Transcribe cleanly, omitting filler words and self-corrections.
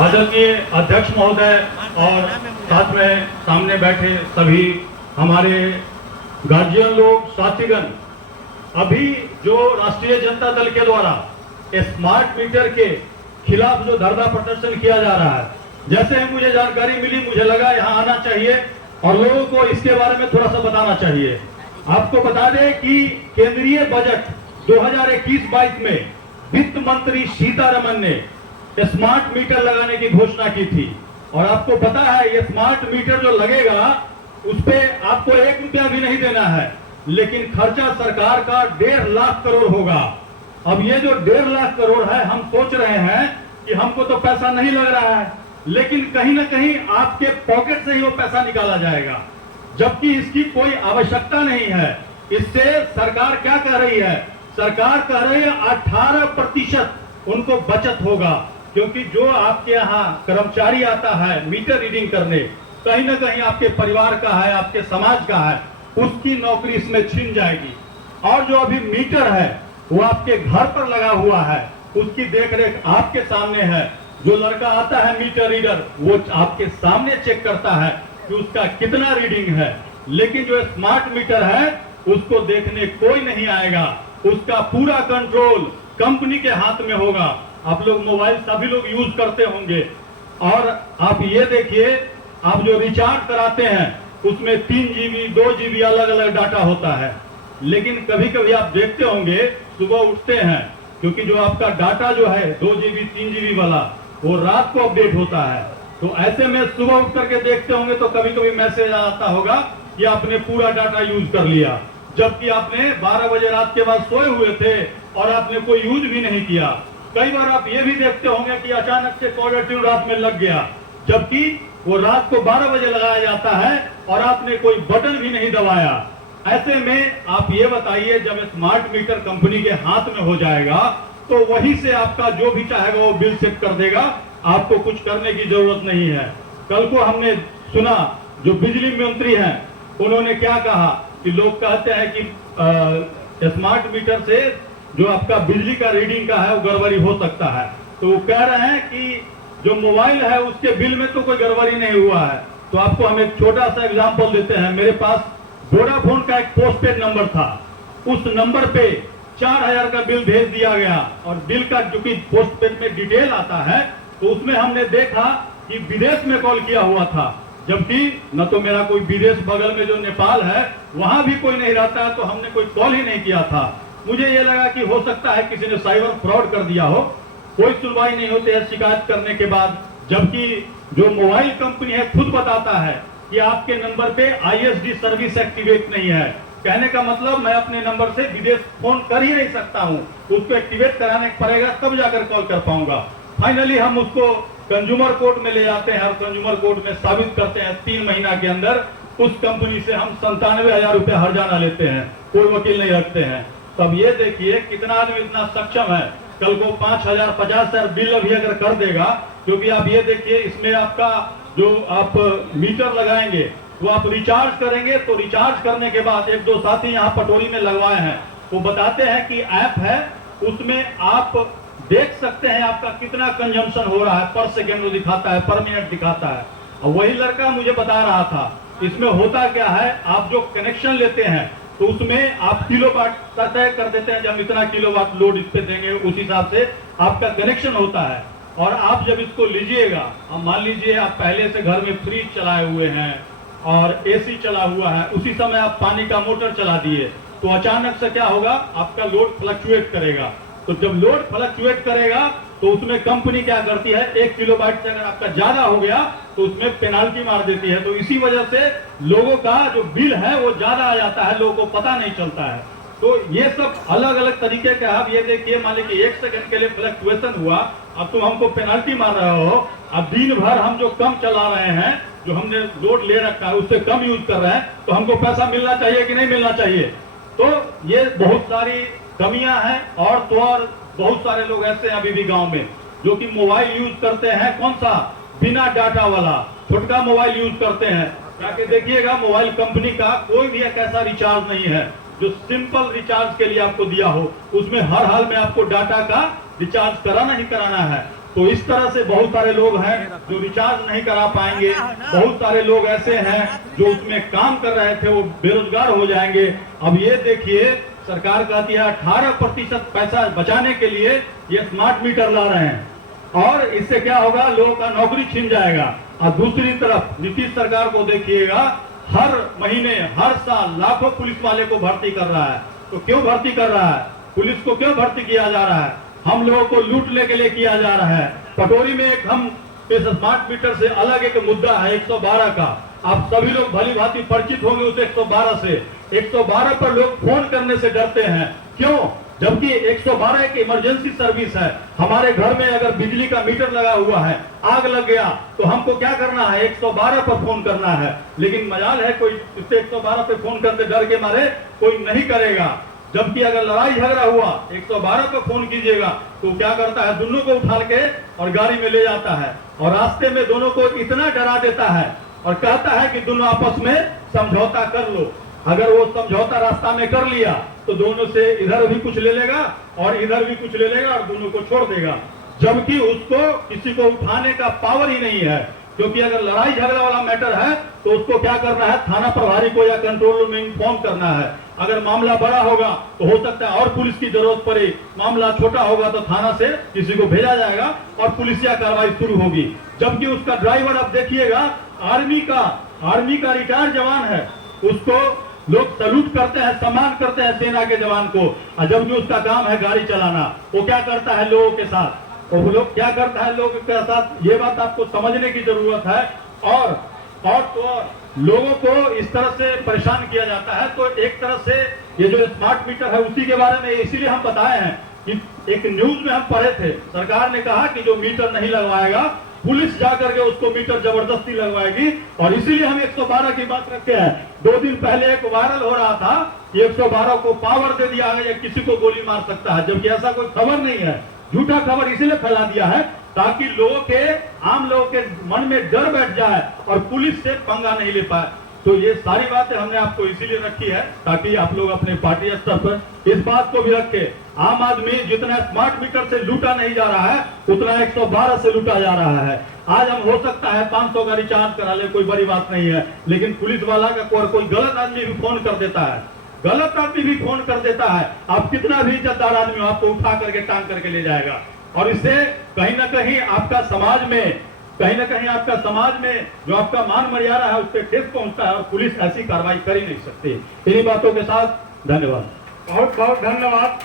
आदरणीय अध्यक्ष महोदय और साथ में सामने बैठे सभी हमारे गार्जियन लोग, साथीगण, अभी जो राष्ट्रीय जनता दल के द्वारा स्मार्ट मीटर के खिलाफ जो धरना प्रदर्शन किया जा रहा है, जैसे ही मुझे जानकारी मिली मुझे लगा यहाँ आना चाहिए और लोगों को इसके बारे में थोड़ा सा बताना चाहिए। आपको बता दें कि केंद्रीय बजट 2021-22 में वित्त मंत्री सीतारमन ने स्मार्ट मीटर लगाने की घोषणा की थी और आपको पता है ये स्मार्ट मीटर जो लगेगा उस पे आपको 1 रुपया भी नहीं देना है, लेकिन खर्चा सरकार का 1.5 लाख करोड़ होगा। अब ये जो 1.5 लाख करोड़ है, हम सोच रहे हैं कि हमको तो पैसा नहीं लग रहा है, लेकिन कहीं ना कहीं आपके पॉकेट से ही वो पैसा निकाला जाएगा, जबकि इसकी कोई आवश्यकता नहीं है। इससे सरकार क्या कह रही है? सरकार कह रही है 18% उनको बचत होगा, क्योंकि जो आपके यहाँ कर्मचारी आता है मीटर रीडिंग करने, कहीं ना कहीं आपके परिवार का है, आपके समाज का है, उसकी नौकरी इसमें छिन जाएगी। और जो अभी मीटर है वो आपके घर पर लगा हुआ है, उसकी देखरेख आपके सामने है। जो लड़का आता है मीटर रीडर, वो आपके सामने चेक करता है कि उसका कितना रीडिंग है, लेकिन जो स्मार्ट मीटर है उसको देखने कोई नहीं आएगा। उसका पूरा कंट्रोल कंपनी के हाथ में होगा। आप लोग मोबाइल सभी लोग यूज करते होंगे और आप ये देखिए, आप जो रिचार्ज कराते हैं उसमें 3 GB 2 GB अलग अलग डाटा होता है, लेकिन कभी कभी आप देखते होंगे सुबह उठते हैं, क्योंकि जो आपका डाटा जो है 2 GB 3 GB वाला वो रात को अपडेट होता है, तो ऐसे में सुबह उठ करके देखते होंगे तो कभी कभी मैसेज आता होगा कि आपने पूरा डाटा यूज कर लिया, जबकि आपने 12 बजे रात के बाद सोए हुए थे और आपने कोई यूज भी नहीं किया। कई बार आप ये भी देखते होंगे कि अचानक से कॉलर ट्यून रात में लग गया, जबकि वो रात को 12 बजे लगाया जाता है और आपने कोई बटन भी नहीं दबाया। ऐसे में आप ये बताइए, जब स्मार्ट मीटर कंपनी के हाथ में हो जाएगा तो वहीं से आपका जो भी चाहेगा वो बिल सेट कर देगा, आपको कुछ करने की जरूरत नहीं है। कल को हमने सुना जो बिजली मंत्री हैं उन्होंने क्या कहा कि लोग कहते हैं कि स्मार्ट मीटर से जो आपका बिजली का रीडिंग का है वो गड़बड़ी हो सकता है, तो वो कह रहे हैं कि जो मोबाइल है उसके बिल में तो कोई गड़बड़ी नहीं हुआ है। तो आपको हम एक छोटा सा एग्जांपल देते हैं। मेरे पास वोडाफोन का एक पोस्टपेड नंबर था, उस नंबर पे 4000 का बिल भेज दिया गया और बिल का जो कि पोस्टपेड में डिटेल आता है तो उसमें हमने देखा कि विदेश में कॉल किया हुआ था, जबकि न तो मेरा कोई विदेश, बगल में जो नेपाल है वहां भी कोई नहीं रहता है, तो हमने कोई कॉल ही नहीं किया था। मुझे ये लगा कि हो सकता है किसी ने साइबर फ्रॉड कर दिया हो। कोई सुनवाई नहीं होती है शिकायत करने के बाद, जबकि जो मोबाइल कंपनी है खुद बताता है कि आपके नंबर पे ISD सर्विस एक्टिवेट नहीं है। कहने का मतलब मैं अपने नंबर से विदेश फोन कर ही नहीं सकता हूं, उसको एक्टिवेट कराने पड़ेगा तब जाकर कॉल कर पाऊंगा। फाइनली हम उसको कंज्यूमर कोर्ट में ले जाते हैं और कंज्यूमर कोर्ट में साबित करते हैं 3 महीना के अंदर उस कंपनी से हम 97,000 रुपए हर्जाना लेते हैं, कोई वकील नहीं रखते हैं। तब ये देखिए कितना आदमी इतना सक्षम है, कल को 5,000 50,000 बिल अभी अगर कर देगा, क्योंकि आप ये देखिए इसमें आपका जो आप मीटर लगाएंगे वो आप रिचार्ज करेंगे, तो रिचार्ज करने के बाद 1-2 साथी यहाँ पटोरी में लगवाए हैं, वो बताते हैं कि ऐप है उसमें आप देख सकते हैं आपका कितना कंजम्पशन हो रहा है, पर सेकेंड वो दिखाता है, पर मिनट दिखाता है। और वही लड़का मुझे बता रहा था इसमें होता क्या है, आप जो कनेक्शन लेते हैं तो उसमें आप किलोवाट तय कर देते हैं, जब इतना किलोवाट लोड इस पे देंगे उस हिसाब से आपका कनेक्शन होता है। और आप जब इसको लीजिएगा, अब मान लीजिए आप पहले से घर में फ्रिज चलाए हुए हैं और AC चला हुआ है, उसी समय आप पानी का मोटर चला दिए, तो अचानक से क्या होगा, आपका लोड फ्लक्चुएट करेगा। तो जब लोड फ्लक्चुएट करेगा तो उसमें कंपनी क्या करती है, 1 किलोवाट से अगर आपका ज्यादा हो गया तो उसमें पेनाल्टी मार देती है। तो इसी वजह से लोगों का जो बिल है वो ज्यादा आ जाता है, लोगों को पता नहीं चलता है। तो ये सब अलग अलग तरीके के, आप ये देखिए मान लीजिए 1 सेकंड के लिए फ्लक्चुएशन हुआ, अब तुम हमको पेनाल्टी मार रहे हो। अब दिन भर हम जो कम चला रहे हैं, जो हमने लोड ले रखा है उससे कम यूज कर रहे हैं, तो हमको पैसा मिलना चाहिए कि नहीं मिलना चाहिए। तो ये बहुत सारी कमियां हैं। और तो और बहुत सारे लोग ऐसे हैं अभी भी गांव में जो कि मोबाइल यूज करते हैं, कौन सा, बिना डाटा वाला छोटका मोबाइल यूज करते हैं। जाके देखिएगा मोबाइल कंपनी का कोई भी एक ऐसा रिचार्ज नहीं है जो सिंपल रिचार्ज के लिए आपको दिया हो, उसमें हर हाल में आपको डाटा का रिचार्ज कराना ही कराना है। तो तो इस तरह से बहुत सारे लोग हैं जो रिचार्ज नहीं करा पाएंगे, बहुत सारे लोग ऐसे हैं जो उसमें काम कर रहे थे वो बेरोजगार हो जाएंगे। अब ये देखिए सरकार कहती है 18% पैसा बचाने के लिए ये स्मार्ट मीटर ला रहे हैं और इससे क्या होगा, लोगों का नौकरी छीन जाएगा। और दूसरी तरफ नीतीश सरकार को देखिएगा, हर महीने हर साल लाखों पुलिस वाले को भर्ती कर रहा है। तो क्यों भर्ती कर रहा है, पुलिस को क्यों भर्ती किया जा रहा है? हम लोगों को लूटने के लिए किया जा रहा है। पटोरी में एक हम इस स्मार्ट मीटर से अलग एक मुद्दा है 112 का, आप सभी लोग भली भांति परिचित होंगे उस 112 से। 112 पर लोग फोन करने से डरते हैं, क्यों? जबकि 112 एक इमरजेंसी सर्विस है। हमारे घर में अगर बिजली का मीटर लगा हुआ है, आग लग गया तो हमको क्या करना है, 112 पर फोन करना है। लेकिन मजाल है कोई इससे 112 पे फोन करते डर के मारे कोई नहीं करेगा। जबकि अगर लड़ाई झगड़ा हुआ 112 पर फोन कीजिएगा तो क्या करता है, दोनों को उठा के और गाड़ी में ले जाता है और रास्ते में दोनों को इतना डरा देता है और कहता है कि दोनों आपस में समझौता कर लो। अगर वो समझौता रास्ता में कर लिया तो दोनों से इधर भी कुछ ले लेगा और इधर भी कुछ ले लेगा और दोनों को छोड़ देगा। जबकि उसको किसी को उठाने का पावर ही नहीं है, क्योंकि अगर लड़ाई झगड़ा वाला मैटर है तो उसको क्या करना है, थाना प्रभारी को या कंट्रोल रूम में इन्फॉर्म करना है। अगर मामला बड़ा होगा तो हो सकता है और पुलिस की जरूरत पड़े, मामला छोटा होगा तो थाना से किसी को भेजा जाएगा और पुलिसिया कार्रवाई शुरू होगी। जबकि उसका ड्राइवर आप देखिएगा आर्मी का रिटायर्ड जवान है, उसको लोग सैल्यूट करते हैं, सम्मान करते हैं सेना के जवान को, और जबकि उसका काम है गाड़ी चलाना। वो क्या करता है लोगों के साथ, वो लोग क्या करता है लोगों के साथ, ये बात आपको समझने की जरूरत है। और तो लोगों को इस तरह से परेशान किया जाता है। तो एक तरह से ये जो स्मार्ट मीटर है उसी के बारे में इसीलिए हम बताए हैं कि एक न्यूज में हम पढ़े थे, सरकार ने कहा कि जो मीटर नहीं लगवाएगा पुलिस जाकर के उसको मीटर जबरदस्ती लगवाएगी। और इसीलिए हम 112 की बात रखते हैं। 2 दिन पहले एक वायरल हो रहा था कि 112 को पावर दे दिया गया, किसी को गोली मार सकता है, जबकि ऐसा कोई खबर नहीं है। झूठा खबर इसीलिए फैला दिया है ताकि आम लोगों के मन में डर बैठ जाए और पुलिस से पंगा नहीं ले पाए। तो ये सारी बातें हमने आपको इसीलिए रखी है ताकि आप लोग अपने पार्टी स्तर पर इस बात को भी रखें। आम आदमी जितना स्मार्ट मीटर से लूटा नहीं जा रहा है उतना 112 से लूटा जा रहा है। आज हम हो सकता है 500 का रिचार्ज करा ले, कोई बड़ी बात नहीं है, लेकिन पुलिस वाला का कोई गलत आदमी भी फोन कर देता है, गलत आदमी भी फोन कर देता है, आप कितना भी इज्जतदार आदमी हो आपको उठा करके टांग करके ले जाएगा। और इससे कहीं ना कहीं आपका समाज में जो आपका मान मर्यादा है उससे ठेस पहुंचता है और पुलिस ऐसी कार्रवाई कर ही नहीं सकती। इन्हीं बातों के साथ धन्यवाद, बहुत बहुत धन्यवाद।